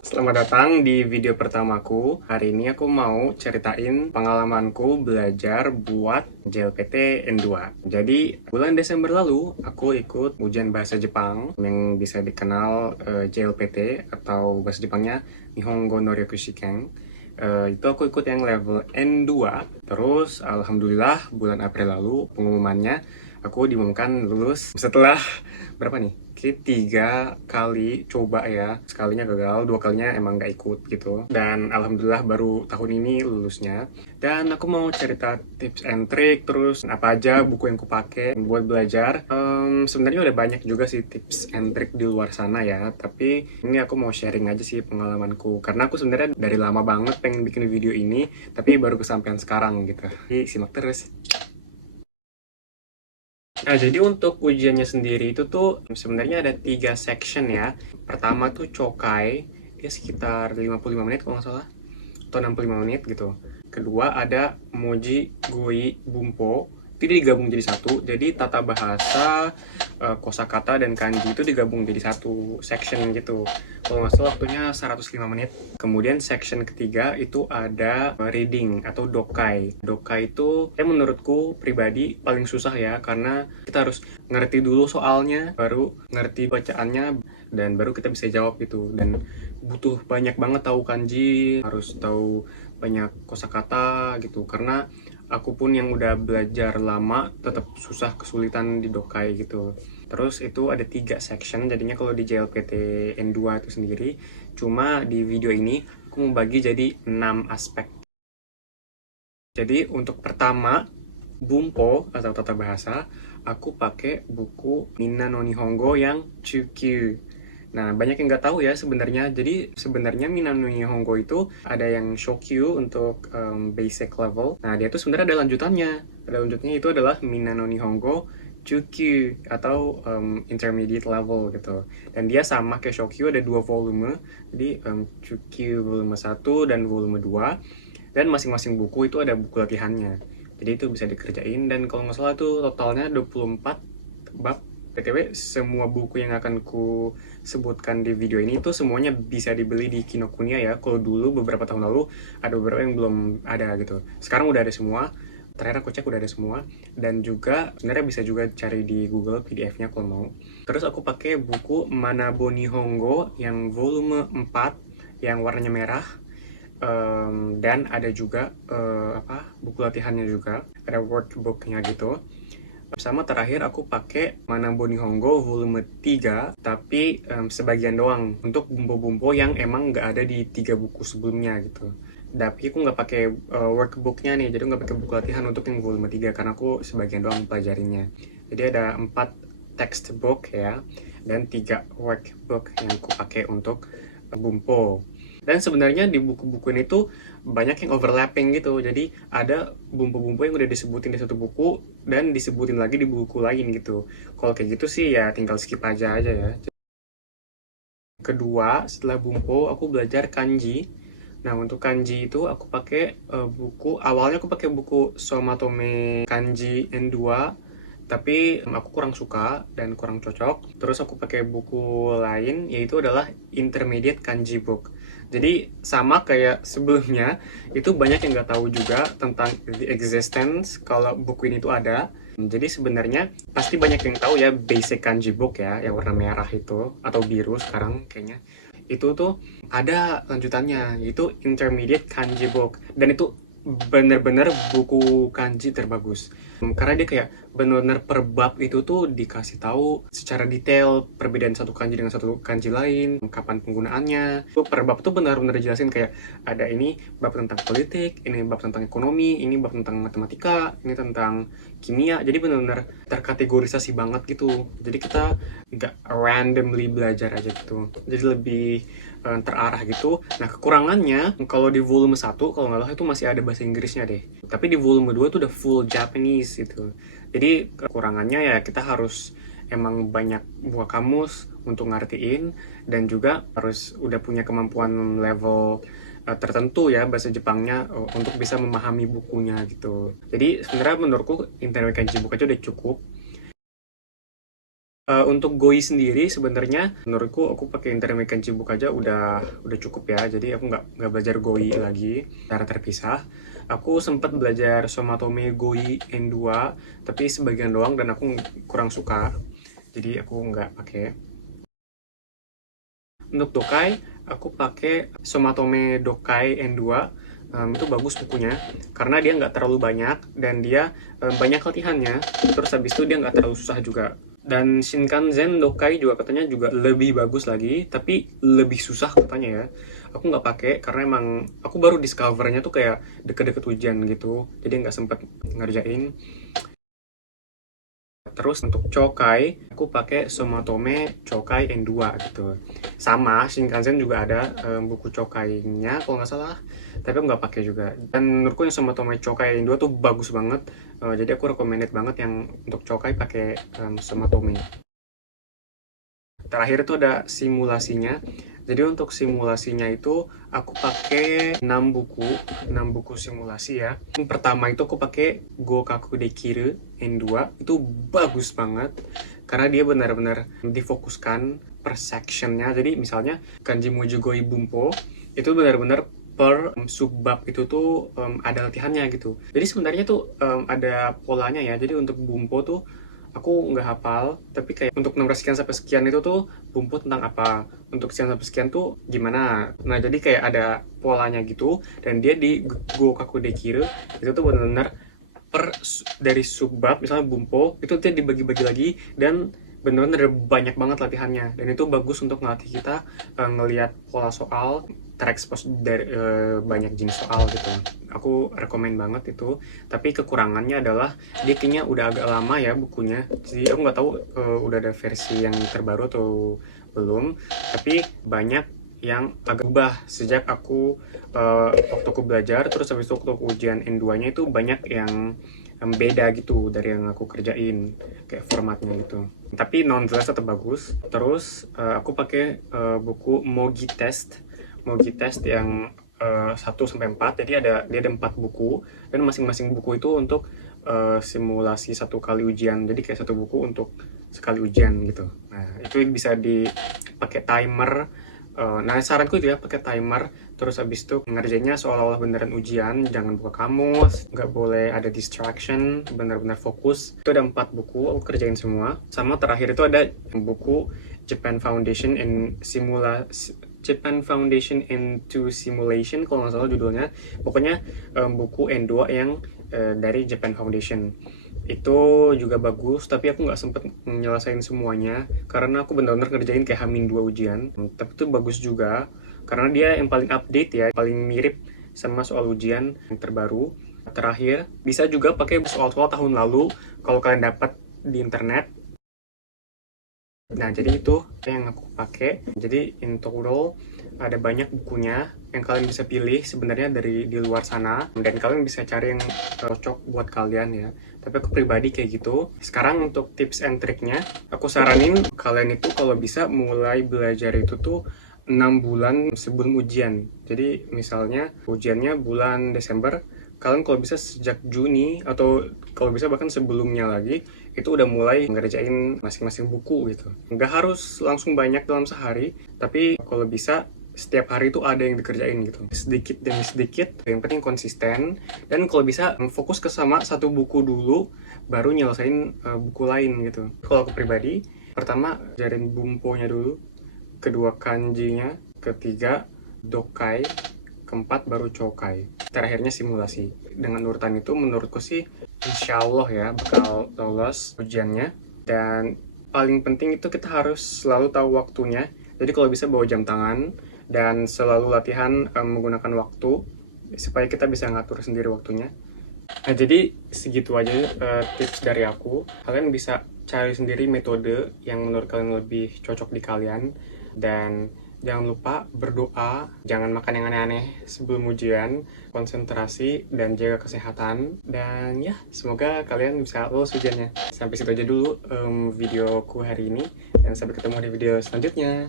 Selamat datang di video pertamaku. Hari ini aku mau ceritain pengalamanku belajar buat JLPT N2. Jadi, bulan Desember lalu, aku ikut ujian bahasa Jepang yang bisa dikenal JLPT atau bahasa Jepangnya Nihongo no Ryokushiken. Itu aku ikut yang level N2. Terus, alhamdulillah bulan April lalu pengumumannya aku diumumkan lulus setelah berapa nih? Tiga kali coba ya, sekalinya gagal, dua kalinya emang nggak ikut gitu. Dan alhamdulillah baru tahun ini lulusnya. Dan aku mau cerita tips and trick, terus apa aja buku yang aku pakai buat belajar. Sebenarnya udah banyak juga sih tips and trick di luar sana ya, tapi ini aku mau sharing aja sih pengalamanku. Karena aku sebenarnya dari lama banget pengen bikin video ini, tapi baru kesampaian sekarang gitu. Jadi simak terus. Nah, jadi untuk ujiannya sendiri itu tuh sebenarnya ada 3 section ya. Pertama tuh Chokai, dia sekitar 55 menit kalau nggak salah, atau 65 menit gitu. Kedua ada Moji, Goi, Bumpo, itu digabung jadi satu. Jadi tata bahasa, kosakata, dan kanji itu digabung jadi satu section gitu. Kalau nggak salah waktunya 105 menit. Kemudian section ketiga itu ada reading atau dokai. Dokai itu menurutku pribadi paling susah ya, karena kita harus ngerti dulu soalnya, baru ngerti bacaannya, dan baru kita bisa jawab gitu. Dan butuh banyak banget tahu kanji, harus tahu banyak kosakata gitu, karena aku pun yang udah belajar lama tetap susah, kesulitan di dokai gitu. Terus itu ada 3 section, jadinya kalau di JLPT N2 itu sendiri, cuma di video ini aku mau bagi jadi 6 aspek. Jadi untuk pertama, Bumpo atau tata bahasa, aku pakai buku Minna no Nihongo yang Chukyu. Nah, banyak yang nggak tahu ya sebenarnya. Jadi sebenarnya Minna no Nihongo itu ada yang Shokyu untuk basic level. Nah, dia tuh sebenarnya ada lanjutannya. Ada lanjutannya, itu adalah Minna no Nihongo Chukyu atau intermediate level gitu. Dan dia sama kayak Shokyu, ada 2 volume. Jadi Chukyu volume 1 dan volume 2. Dan masing-masing buku itu ada buku latihannya. Jadi itu bisa dikerjain, dan kalau nggak salah tuh totalnya 24 bab. BTW, semua buku yang akan ku sebutkan di video ini itu semuanya bisa dibeli di Kinokuniya ya. Kalau dulu beberapa tahun lalu ada beberapa yang belum ada gitu. Sekarang udah ada semua. Terakhir aku cek udah ada semua. Dan juga sebenarnya bisa juga cari di Google PDF-nya kalau mau. Terus aku pakai buku Manabo Nihongo yang volume 4 yang warnanya merah. Dan ada juga buku latihannya juga, ada workbooknya gitu. Sama terakhir aku pakai Manabo Nihongo volume 3, tapi sebagian doang untuk bumbu-bumbu yang emang nggak ada di 3 buku sebelumnya gitu. Tapi aku nggak pakai workbooknya nih, jadi nggak pakai buku latihan untuk yang volume 3 karena aku sebagian doang pelajarinya. Jadi ada 4 textbook ya, dan 3 workbook yang aku pakai untuk bumpo. Dan sebenarnya di buku-buku ini tuh banyak yang overlapping gitu. Jadi ada bumbu-bumbu yang udah disebutin di satu buku dan disebutin lagi di buku lain gitu. Kalau kayak gitu sih ya tinggal skip aja ya. Kedua, setelah bumbu aku belajar kanji. Nah, untuk kanji itu aku pakai awalnya aku pakai buku Somatome Kanji N2, tapi aku kurang suka dan kurang cocok. Terus aku pakai buku lain, yaitu adalah Intermediate Kanji Book. Jadi sama kayak sebelumnya, itu banyak yang nggak tahu juga tentang the existence kalau buku ini tuh ada. Jadi sebenarnya pasti banyak yang tahu ya basic kanji book ya, yang warna merah itu, atau biru sekarang kayaknya. Itu tuh ada lanjutannya, yaitu Intermediate Kanji Book. Dan itu bener-bener buku kanji terbagus, karena dia kayak bener-bener per bab itu tuh dikasih tahu secara detail perbedaan satu kanji dengan satu kanji lain, kapan penggunaannya. Tuh per bab tuh benar-benar jelasin kayak ada ini bab tentang politik, ini bab tentang ekonomi, ini bab tentang matematika, ini tentang kimia. Jadi benar-benar terkategorisasi banget gitu. Jadi kita nggak randomly belajar aja gitu. Jadi lebih terarah gitu. Nah, kekurangannya kalau di volume 1 kalau nggak salah itu masih ada bahasa Inggrisnya deh. Tapi di volume 2 itu udah full Japanese gitu. Jadi kekurangannya ya kita harus emang banyak buka kamus untuk ngertiin, dan juga harus udah punya kemampuan level tertentu ya bahasa Jepangnya untuk bisa memahami bukunya gitu. Jadi sebenarnya menurutku Intermediate Kanji Book aja udah cukup. Untuk GOI sendiri sebenarnya menurutku aku pakai Internet Kenjibook aja udah cukup ya. Jadi aku nggak belajar GOI lagi secara terpisah. Aku sempat belajar Somatome GOI N2 tapi sebagian doang dan aku kurang suka. Jadi aku nggak pakai. Untuk Dokai, aku pakai Somatome Dokai N2. Itu bagus bukunya karena dia nggak terlalu banyak dan dia banyak latihannya, terus habis itu dia nggak terlalu susah juga. Dan Shinkansen Dokai juga katanya juga lebih bagus lagi, tapi lebih susah katanya ya. Aku nggak pakai karena emang aku baru discovernya tuh kayak deket-deket ujian gitu, jadi nggak sempet ngerjain. Terus untuk Chokai, aku pakai Somatome Chokai N2 gitu. Sama, Shinkansen juga ada buku Chokai-nya kalau nggak salah, tapi aku nggak pakai juga. Dan menurutku yang Somatome Chokai N2 tuh bagus banget, jadi aku recommended banget yang untuk Chokai pakai Somatome. Terakhir itu ada simulasinya. Jadi untuk simulasinya itu aku pakai 6 buku simulasi ya. Yang pertama itu aku pakai Gokaku Dekiru N2. Itu bagus banget karena dia benar-benar difokuskan per sectionnya. Jadi misalnya Kanji Mujugoi Bumpo itu benar-benar per subbab itu tuh ada latihannya gitu. Jadi sebenarnya tuh ada polanya ya. Jadi untuk Bumpo tuh aku nggak hafal, tapi kayak untuk nomor sekian sampai sekian itu tuh bumbu tentang apa, untuk sekian sampai sekian tuh gimana. Nah jadi kayak ada polanya gitu, dan dia di Gokaku Dekiru itu tuh benar-benar dari subbab, misalnya bumpo itu dia dibagi-bagi lagi dan benar-benar banyak banget latihannya, dan itu bagus untuk ngelatih kita ngelihat pola soal, terekspos dari banyak jenis soal gitu. Aku rekomen banget itu, tapi kekurangannya adalah dia kayaknya udah agak lama ya bukunya, jadi aku nggak tahu udah ada versi yang terbaru atau belum, tapi banyak yang agak berubah sejak aku waktu aku belajar, terus habis itu waktu aku ujian N2 nya itu banyak yang beda gitu dari yang aku kerjain, kayak formatnya gitu, tapi nonetheless tetap bagus. Terus aku pakai buku Mogi Test yang 1-4, jadi dia ada 4 buku dan masing-masing buku itu untuk simulasi 1 kali ujian, jadi kayak 1 buku untuk sekali ujian gitu. Nah itu bisa dipakai timer. Nah saranku itu ya pakai timer, terus habis itu ngerjainnya seolah-olah beneran ujian, jangan buka kamus, nggak boleh ada distraction, benar-benar fokus. Itu ada 4 buku, aku kerjain semua. Sama terakhir itu ada buku Japan Foundation into Simulation kalau nggak salah judulnya. Pokoknya buku N2 yang dari Japan Foundation. Itu juga bagus, tapi aku nggak sempet nyelesain semuanya karena aku benar-benar ngerjain kayak H-2 ujian. Tapi itu bagus juga karena dia yang paling update ya, paling mirip sama soal ujian yang terbaru. Terakhir, bisa juga pakai soal-soal tahun lalu kalau kalian dapat di internet. Nah, jadi itu yang aku pakai. Jadi in total ada banyak bukunya yang kalian bisa pilih sebenarnya dari di luar sana, dan kalian bisa cari yang cocok buat kalian ya. Tapi aku pribadi kayak gitu. Sekarang untuk tips and triknya, aku saranin kalian itu kalau bisa mulai belajar itu tuh 6 bulan sebelum ujian. Jadi misalnya ujiannya bulan Desember, kalian kalau bisa sejak Juni atau kalau bisa bahkan sebelumnya lagi itu udah mulai ngerjain masing-masing buku gitu. Nggak harus langsung banyak dalam sehari, tapi kalau bisa setiap hari itu ada yang dikerjain gitu, sedikit demi sedikit. Yang penting konsisten, dan kalau bisa fokus ke sama 1 buku dulu baru nyelesain buku lain gitu. Kalau aku pribadi, pertama ajarin bumponya dulu, kedua kanjinya, ketiga dokai, keempat baru chokai, terakhirnya simulasi. Dengan urutan itu menurutku sih insya Allah ya bakal lolos ujiannya. Dan paling penting itu kita harus selalu tahu waktunya, jadi kalau bisa bawa jam tangan dan selalu latihan menggunakan waktu supaya kita bisa ngatur sendiri waktunya. Nah jadi segitu aja tips dari aku. Kalian bisa cari sendiri metode yang menurut kalian lebih cocok di kalian, dan jangan lupa berdoa, jangan makan yang aneh-aneh sebelum ujian, konsentrasi, dan jaga kesehatan. Dan ya, semoga kalian bisa lulus ujiannya. Sampai situ aja dulu videoku hari ini, dan sampai ketemu di video selanjutnya.